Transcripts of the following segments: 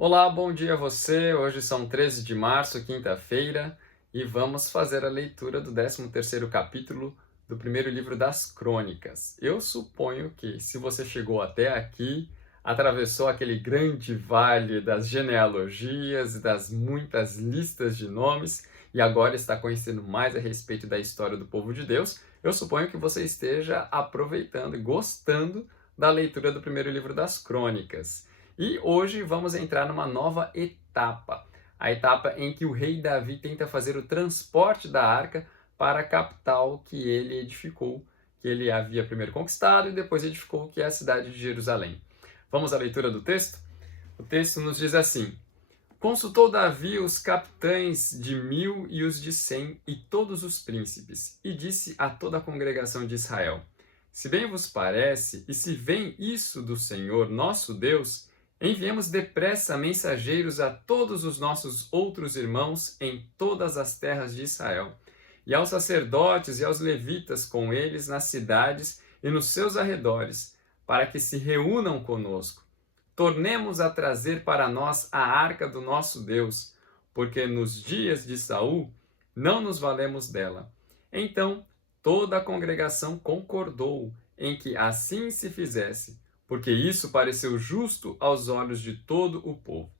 Olá, bom dia a você. Hoje são 13 de março, quinta-feira, e vamos fazer a leitura do 13º capítulo do primeiro livro das Crônicas. Eu suponho que, se você chegou até aqui, atravessou aquele grande vale das genealogias e das muitas listas de nomes, e agora está conhecendo mais a respeito da história do povo de Deus, eu suponho que você esteja aproveitando e gostando da leitura do primeiro livro das Crônicas. E hoje vamos entrar numa nova etapa, a etapa em que o rei Davi tenta fazer o transporte da arca para a capital que ele edificou, que ele havia primeiro conquistado e depois edificou, que é a cidade de Jerusalém. Vamos à leitura do texto? O texto nos diz assim: Consultou Davi os capitães de 1000 e os de 100 e todos os príncipes, e disse a toda a congregação de Israel: Se bem vos parece, e se vem isso do Senhor nosso Deus, enviemos depressa mensageiros a todos os nossos outros irmãos em todas as terras de Israel, e aos sacerdotes e aos levitas com eles nas cidades e nos seus arredores, para que se reúnam conosco. Tornemos a trazer para nós a arca do nosso Deus, porque nos dias de Saul não nos valemos dela. Então toda a congregação concordou em que assim se fizesse, porque isso pareceu justo aos olhos de todo o povo.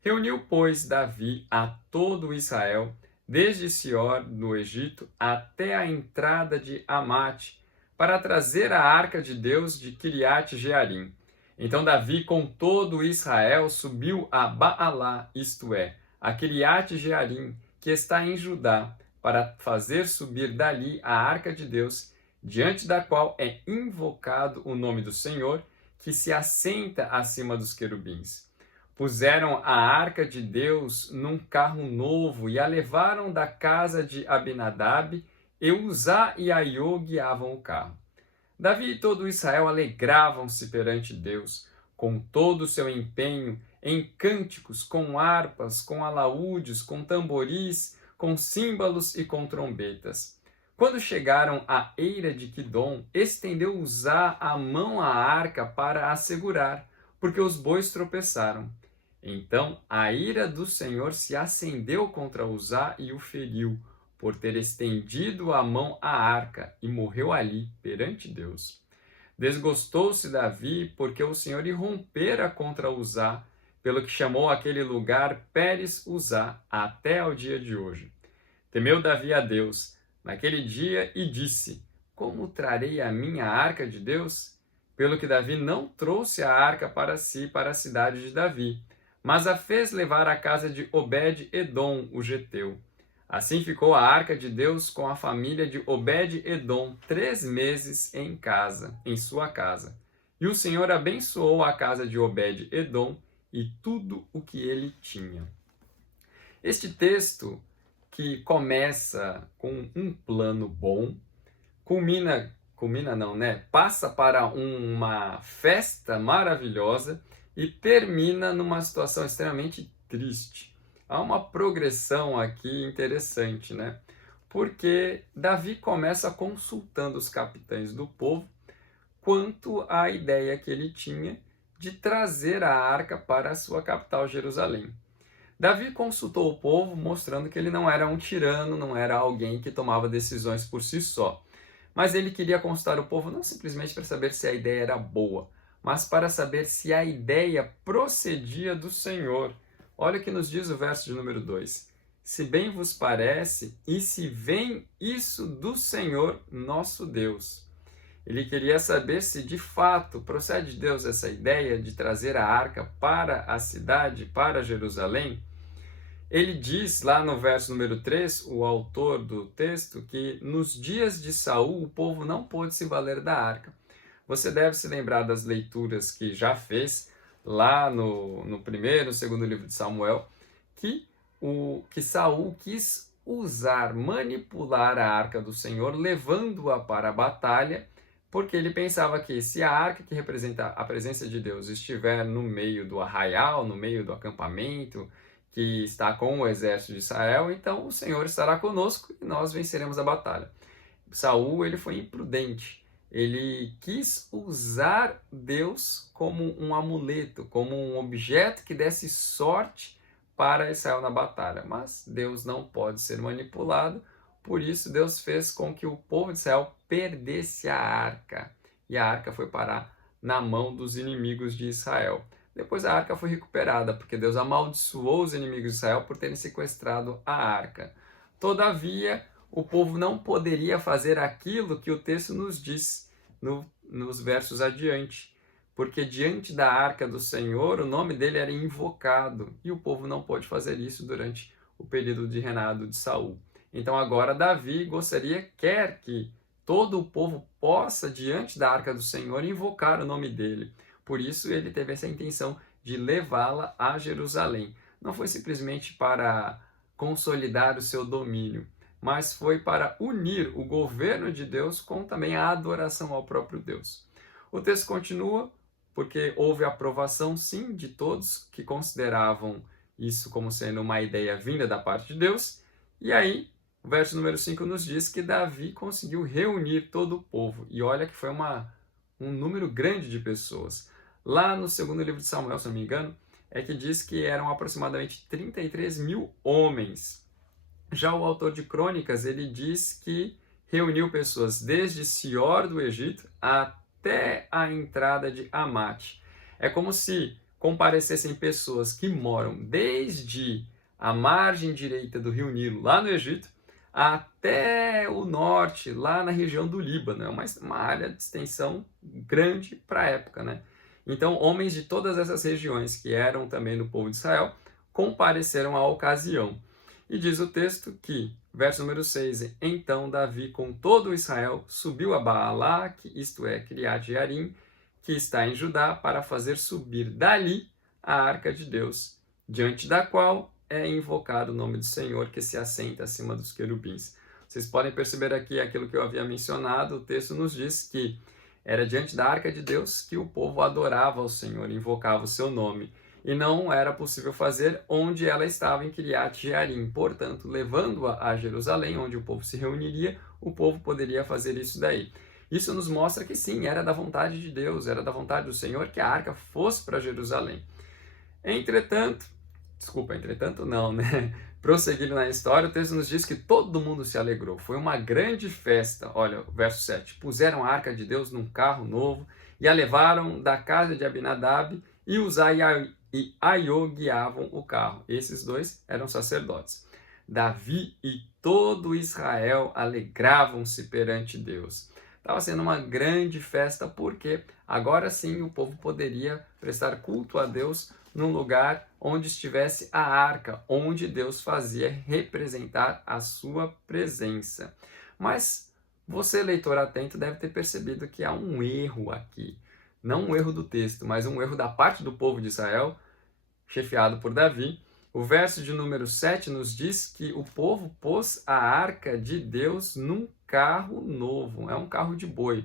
Reuniu, pois, Davi a todo Israel, desde Sior, no Egito, até a entrada de Amate, para trazer a arca de Deus de Kiriat Jearim. Então Davi, com todo Israel, subiu a Baalá, isto é, a Kiriat Jearim, que está em Judá, para fazer subir dali a arca de Deus, diante da qual é invocado o nome do Senhor, que se assenta acima dos querubins. Puseram a arca de Deus num carro novo e a levaram da casa de Abinadab, e Uzá e Aiô guiavam o carro. Davi e todo Israel alegravam-se perante Deus, com todo o seu empenho, em cânticos, com harpas, com alaúdes, com tamboris, com símbolos e com trombetas. Quando chegaram à eira de Quidom, estendeu Uzá a mão à arca para a segurar, porque os bois tropeçaram. Então a ira do Senhor se acendeu contra Uzá e o feriu, por ter estendido a mão à arca, e morreu ali perante Deus. Desgostou-se Davi, porque o Senhor irrompera contra Uzá, pelo que chamou aquele lugar Pérez Uzá, até ao dia de hoje. Temeu Davi a Deus naquele dia e disse: Como trarei a minha arca de Deus? Pelo que Davi não trouxe a arca para si, para a cidade de Davi, mas a fez levar à casa de Obed-Edom, o geteu. Assim ficou a arca de Deus com a família de Obed-Edom 3 meses em casa, em sua casa. E o Senhor abençoou a casa de Obed-Edom e tudo o que ele tinha. Este texto, que começa com um plano bom, culmina não, né? Passa para uma festa maravilhosa e termina numa situação extremamente triste. Há uma progressão aqui interessante, né? Porque Davi começa consultando os capitães do povo quanto à ideia que ele tinha de trazer a arca para a sua capital, Jerusalém. Davi consultou o povo, mostrando que ele não era um tirano, não era alguém que tomava decisões por si só. Mas ele queria consultar o povo não simplesmente para saber se a ideia era boa, mas para saber se a ideia procedia do Senhor. Olha o que nos diz o verso de número 2. Se bem vos parece, e se vem isso do Senhor nosso Deus. Ele queria saber se de fato procede de Deus essa ideia de trazer a arca para a cidade, para Jerusalém. Ele diz lá no verso número 3, o autor do texto, que nos dias de Saul o povo não pôde se valer da arca. Você deve se lembrar das leituras que já fez lá no primeiro, no segundo livro de Samuel, que Saul quis usar, manipular a arca do Senhor, levando-a para a batalha, porque ele pensava que se a arca que representa a presença de Deus estiver no meio do arraial, no meio do acampamento, que está com o exército de Israel, então o Senhor estará conosco e nós venceremos a batalha. Saul, ele foi imprudente. ele quis usar Deus como um amuleto, como um objeto que desse sorte para Israel na batalha. Mas Deus não pode ser manipulado, por isso Deus fez com que o povo de Israel perdesse a arca. E a arca foi parar na mão dos inimigos de Israel. Depois a arca foi recuperada, porque Deus amaldiçoou os inimigos de Israel por terem sequestrado a arca. Todavia, o povo não poderia fazer aquilo que o texto nos diz nos versos adiante, porque diante da arca do Senhor o nome dele era invocado, e o povo não pôde fazer isso durante o período de reinado de Saul. Então agora Davi quer que todo o povo possa, diante da arca do Senhor, invocar o nome dele. Por isso ele teve essa intenção de levá-la a Jerusalém. Não foi simplesmente para consolidar o seu domínio, mas foi para unir o governo de Deus com também a adoração ao próprio Deus. O texto continua, porque houve aprovação, sim, de todos que consideravam isso como sendo uma ideia vinda da parte de Deus. E aí, o verso número 5 nos diz que Davi conseguiu reunir todo o povo. E olha que foi um número grande de pessoas. Lá no segundo livro de Samuel, se não me engano, é que diz que eram aproximadamente 33 mil homens. Já o autor de Crônicas, ele diz que reuniu pessoas desde Sior do Egito até a entrada de Amate. É como se comparecessem pessoas que moram desde a margem direita do rio Nilo, lá no Egito, até o norte, lá na região do Líbano. É uma área de extensão grande para a época, né? Então, homens de todas essas regiões, que eram também do povo de Israel, compareceram à ocasião. E diz o texto que, verso número 6, então Davi com todo Israel subiu a Baalac, isto é, Criat Jearim, que está em Judá, para fazer subir dali a arca de Deus, diante da qual é invocado o nome do Senhor, que se assenta acima dos querubins. Vocês podem perceber aqui aquilo que eu havia mencionado, o texto nos diz que era diante da arca de Deus que o povo adorava ao Senhor, invocava o seu nome. E não era possível fazer onde ela estava, em Kiriat Jearim. Portanto, levando-a a Jerusalém, onde o povo se reuniria, o povo poderia fazer isso daí. Isso nos mostra que sim, era da vontade de Deus, era da vontade do Senhor que a arca fosse para Jerusalém. Entretanto não, né? Prosseguindo na história, o texto nos diz que todo mundo se alegrou. Foi uma grande festa. Olha, o verso 7. Puseram a arca de Deus num carro novo e a levaram da casa de Abinadab, e Uzá e Aiô guiavam o carro. Esses dois eram sacerdotes. Davi e todo Israel alegravam-se perante Deus. Estava sendo uma grande festa porque agora sim o povo poderia prestar culto a Deus num lugar onde estivesse a arca, onde Deus fazia representar a sua presença. Mas você, leitor atento, deve ter percebido que há um erro aqui. Não um erro do texto, mas um erro da parte do povo de Israel, chefiado por Davi. O verso de número 7 nos diz que o povo pôs a arca de Deus num carro novo, é um carro de boi.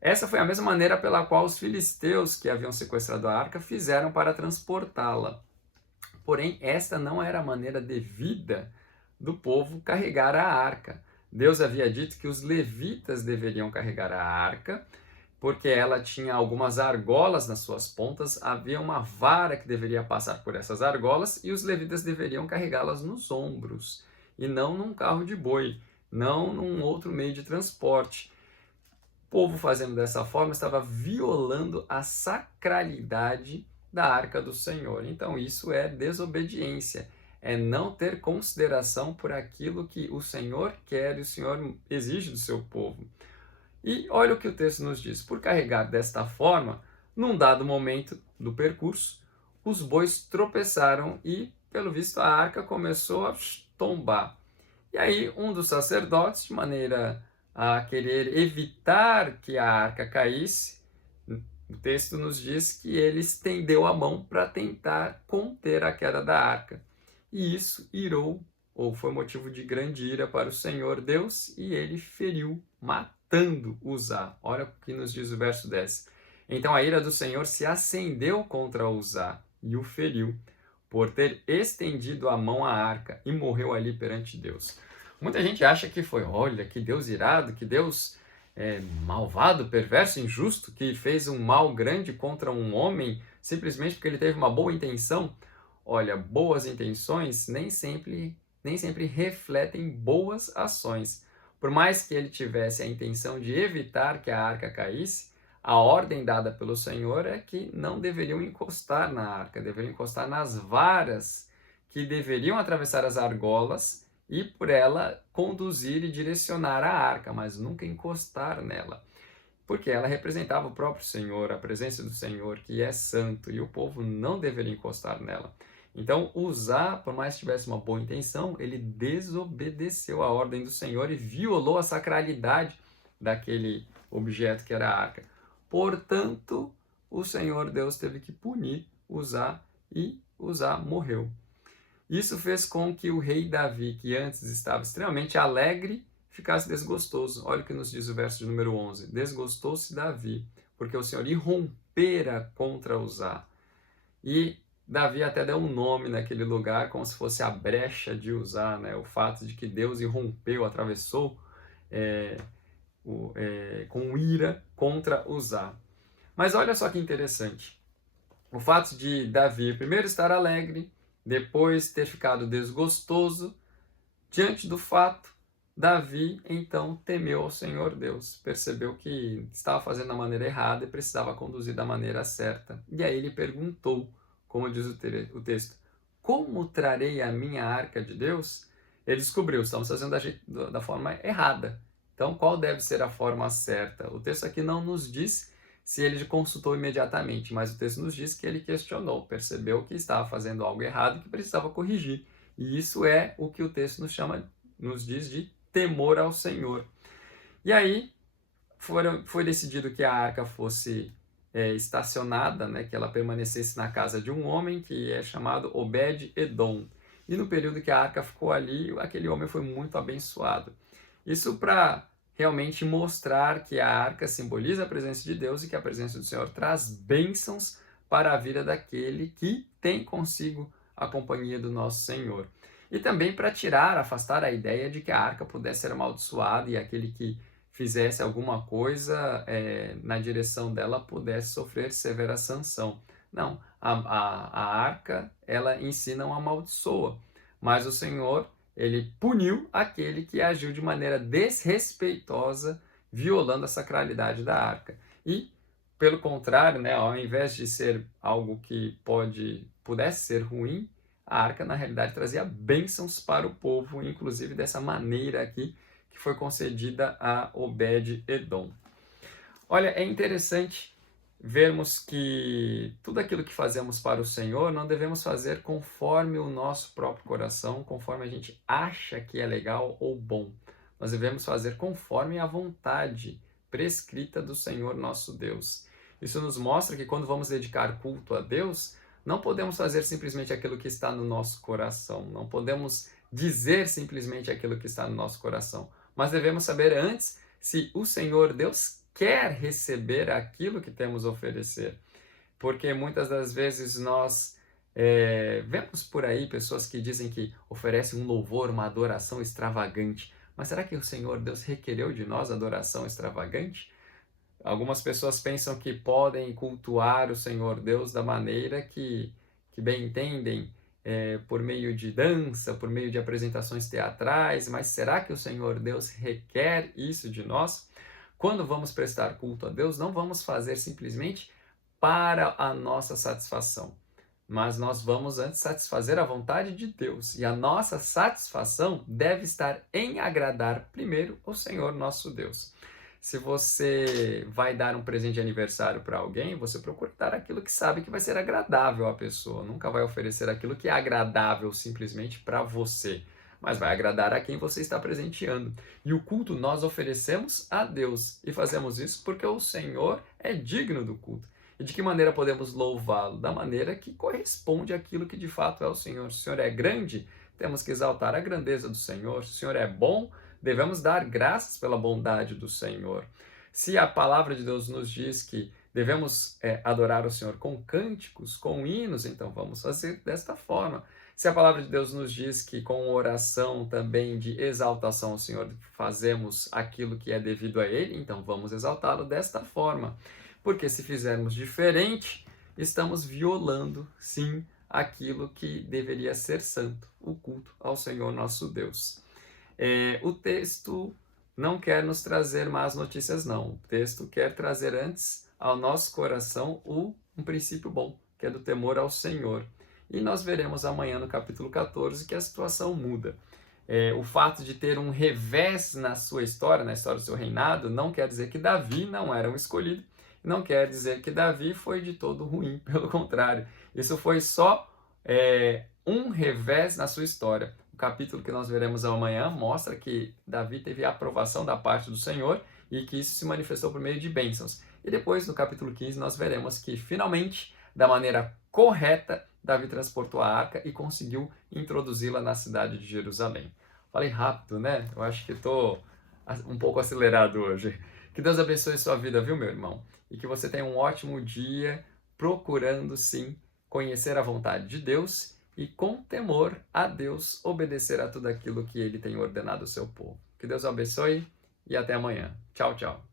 Essa foi a mesma maneira pela qual os filisteus que haviam sequestrado a arca fizeram para transportá-la. Porém, esta não era a maneira devida do povo carregar a arca. Deus havia dito que os levitas deveriam carregar a arca, porque ela tinha algumas argolas nas suas pontas, havia uma vara que deveria passar por essas argolas e os levitas deveriam carregá-las nos ombros, e não num carro de boi, não num outro meio de transporte. O povo fazendo dessa forma estava violando a sacralidade da arca do Senhor. Então isso é desobediência, é não ter consideração por aquilo que o Senhor quer e o Senhor exige do seu povo. E olha o que o texto nos diz. Por carregar desta forma, num dado momento do percurso, os bois tropeçaram e, pelo visto, a arca começou a tombar. E aí um dos sacerdotes, de maneira a querer evitar que a arca caísse, o texto nos diz que ele estendeu a mão para tentar conter a queda da arca. E isso irou, ou foi motivo de grande ira para o Senhor Deus, e ele feriu, matando Uzá. Olha o que nos diz o verso 10. Então a ira do Senhor se acendeu contra Uzá e o feriu, por ter estendido a mão à arca, e morreu ali perante Deus. Muita gente acha que foi, olha, que Deus irado, que Deus malvado, perverso, injusto, que fez um mal grande contra um homem simplesmente porque ele teve uma boa intenção. Olha, boas intenções nem sempre refletem boas ações. Por mais que ele tivesse a intenção de evitar que a arca caísse, a ordem dada pelo Senhor é que não deveriam encostar na arca, deveriam encostar nas varas que deveriam atravessar as argolas e por ela conduzir e direcionar a arca, mas nunca encostar nela, porque ela representava o próprio Senhor, a presença do Senhor, que é santo, e o povo não deveria encostar nela. Então, Uzá, por mais que tivesse uma boa intenção, ele desobedeceu a ordem do Senhor e violou a sacralidade daquele objeto que era a arca. Portanto, o Senhor Deus teve que punir Uzá e Uzá morreu. Isso fez com que o rei Davi, que antes estava extremamente alegre, ficasse desgostoso. Olha o que nos diz o verso de número 11. Desgostou-se Davi, porque o Senhor irrompera contra Uzá. E Davi até deu um nome naquele lugar, como se fosse a brecha de Uzá, né? O fato de que Deus irrompeu, atravessou com ira contra Uzá. Mas olha só que interessante. O fato de Davi primeiro estar alegre, depois ter ficado desgostoso, diante do fato, Davi então temeu ao Senhor Deus, percebeu que estava fazendo da maneira errada e precisava conduzir da maneira certa. E aí ele perguntou, como diz o texto, como trarei a minha arca de Deus? Ele descobriu, estamos fazendo da forma errada. Então, qual deve ser a forma certa? O texto aqui não nos diz se ele consultou imediatamente, mas o texto nos diz que ele questionou, percebeu que estava fazendo algo errado e que precisava corrigir. E isso é o que o texto nos diz de temor ao Senhor. E aí foi decidido que a arca fosse estacionada, né, que ela permanecesse na casa de um homem que é chamado Obed-Edom. E no período que a arca ficou ali, aquele homem foi muito abençoado. Isso para realmente mostrar que a arca simboliza a presença de Deus e que a presença do Senhor traz bênçãos para a vida daquele que tem consigo a companhia do nosso Senhor. E também para afastar a ideia de que a arca pudesse ser amaldiçoada e aquele que fizesse alguma coisa na direção dela pudesse sofrer severa sanção. Não, a arca, ela em si não amaldiçoa, mas o Senhor, ele puniu aquele que agiu de maneira desrespeitosa, violando a sacralidade da arca. E, pelo contrário, né, ao invés de ser algo que pudesse ser ruim, a arca, na realidade, trazia bênçãos para o povo, inclusive dessa maneira aqui que foi concedida a Obed-Edom. Olha, é interessante vermos que tudo aquilo que fazemos para o Senhor não devemos fazer conforme o nosso próprio coração, conforme a gente acha que é legal ou bom. Nós devemos fazer conforme a vontade prescrita do Senhor nosso Deus. Isso nos mostra que quando vamos dedicar culto a Deus, não podemos fazer simplesmente aquilo que está no nosso coração, não podemos dizer simplesmente aquilo que está no nosso coração, mas devemos saber antes se o Senhor Deus quer receber aquilo que temos a oferecer. Porque muitas das vezes nós vemos por aí pessoas que dizem que oferecem um louvor, uma adoração extravagante. Mas será que o Senhor Deus requereu de nós adoração extravagante? Algumas pessoas pensam que podem cultuar o Senhor Deus da maneira que bem entendem, por meio de dança, por meio de apresentações teatrais, mas será que o Senhor Deus requer isso de nós? Quando vamos prestar culto a Deus, não vamos fazer simplesmente para a nossa satisfação, mas nós vamos antes satisfazer a vontade de Deus, e a nossa satisfação deve estar em agradar primeiro o Senhor nosso Deus. Se você vai dar um presente de aniversário para alguém, você procura dar aquilo que sabe que vai ser agradável à pessoa. Nunca vai oferecer aquilo que é agradável simplesmente para você, mas vai agradar a quem você está presenteando. E o culto nós oferecemos a Deus, e fazemos isso porque o Senhor é digno do culto. E de que maneira podemos louvá-lo? Da maneira que corresponde àquilo que de fato é o Senhor. Se o Senhor é grande, temos que exaltar a grandeza do Senhor. Se o Senhor é bom, devemos dar graças pela bondade do Senhor. Se a palavra de Deus nos diz que Devemos adorar o Senhor com cânticos, com hinos, então vamos fazer desta forma. Se a palavra de Deus nos diz que com oração também de exaltação ao Senhor fazemos aquilo que é devido a Ele, então vamos exaltá-lo desta forma. Porque se fizermos diferente, estamos violando, sim, aquilo que deveria ser santo, o culto ao Senhor nosso Deus. O texto não quer nos trazer más notícias, não. O texto quer trazer antes ao nosso coração um princípio bom, que é do temor ao Senhor. E nós veremos amanhã no capítulo 14 que a situação muda. O fato de ter um revés na sua história, na história do seu reinado, não quer dizer que Davi não era um escolhido, não quer dizer que Davi foi de todo ruim, pelo contrário. Isso foi só um revés na sua história. O capítulo que nós veremos amanhã mostra que Davi teve a aprovação da parte do Senhor e que isso se manifestou por meio de bênçãos. E depois, no capítulo 15, nós veremos que, finalmente, da maneira correta, Davi transportou a arca e conseguiu introduzi-la na cidade de Jerusalém. Falei rápido, né? Eu acho que estou um pouco acelerado hoje. Que Deus abençoe sua vida, viu, meu irmão? E que você tenha um ótimo dia procurando, sim, conhecer a vontade de Deus e, com temor a Deus, obedecer a tudo aquilo que Ele tem ordenado ao seu povo. Que Deus abençoe e até amanhã. Tchau, tchau.